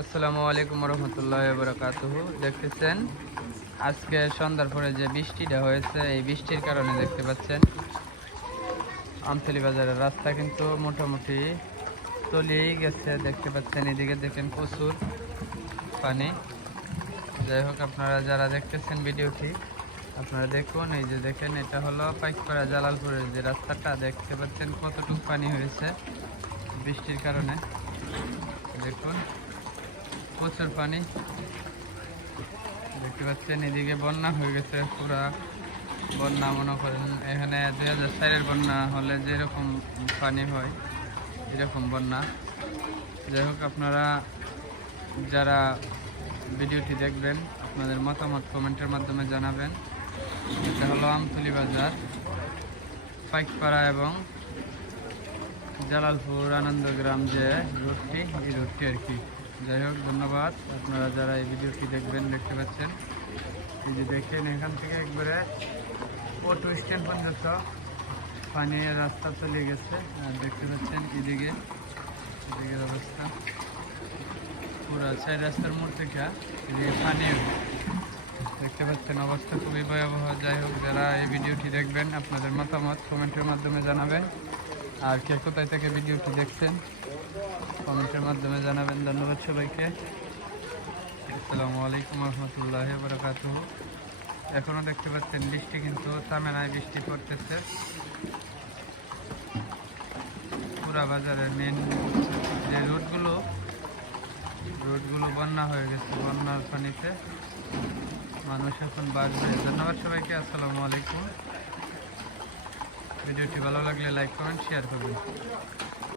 আসসালামু আলাইকুম রহমতুল্লাহ বরকাতুহু। দেখতেছেন আজকে সন্ধ্যার পরে যে বৃষ্টিটা হয়েছে, এই বৃষ্টির কারণে দেখতে পাচ্ছেন আমতলী বাজারের রাস্তা কিন্তু মোটামুটি তলিয়েই গেছে। দেখতে পাচ্ছেন এদিকে দেখেন প্রচুর পানি। যাই হোক, আপনারা যারা দেখতেছেন ভিডিওটি আপনারা দেখুন। এই যে দেখেন, এটা হলো পাইকপাড়া জালালপুরের যে রাস্তাটা, দেখতে পাচ্ছেন কতটুকু পানি হয়েছে বৃষ্টির কারণে। দেখুন প্রচুর পানি দেখতে পাচ্ছেন। এদিকে বন্যা হয়ে গেছে, পুরা বন্যা মনে করেন এখানে 2004-এর বন্যা হলে যেরকম পানি হয় এরকম বন্যা। যাই হোক, আপনারা যারা ভিডিওটি দেখবেন আপনাদের মতামত কমেন্টের মাধ্যমে জানাবেন। এটা হলো আমতলী বাজার, পাইকপাড়া এবং জালালপুর আনন্দগ্রাম যে রোডটি, এই রোডটি আর কি। যাই হোক, ধন্যবাদ। আপনারা যারা এই ভিডিওটি দেখবেন, দেখতে পাচ্ছেন এই যে দেখেন এখান থেকে একবারে অটো স্ট্যান্ড পর্যন্ত পানির রাস্তা চলে গেছে। আর দেখতে পাচ্ছেন এদিকের অবস্থা পুরো 4 রাস্তার মোড় থেকে এদিকে পানি দেখতে পাচ্ছেন, অবস্থা খুবই ভয়াবহ। যাই হোক, যারা এই ভিডিওটি দেখবেন আপনাদের মতামত কমেন্টের মাধ্যমে জানাবেন। আর কে কোথায় থেকে ভিডিওটি দেখছেন কমেন্টের মাধ্যমে জানাবেন। ধন্যবাদ সবাইকে। আসসালামু আলাইকুম রহমতুল্লাহ বরকাতুহু। এখনও দেখতে পাচ্ছেন বৃষ্টি কিন্তু থামে নাই, বৃষ্টি পড়তেছে। পুরা বাজারের মেন যে রোডগুলো বন্যা হয়ে গেছে। বন্যার পানিতে মানুষ এখন বাঁচবে। ধন্যবাদ সবাইকে। আসসালামু আলাইকুম। ভিডিওটি ভালো লাগলে লাইক কমেন্ট শেয়ার করবেন।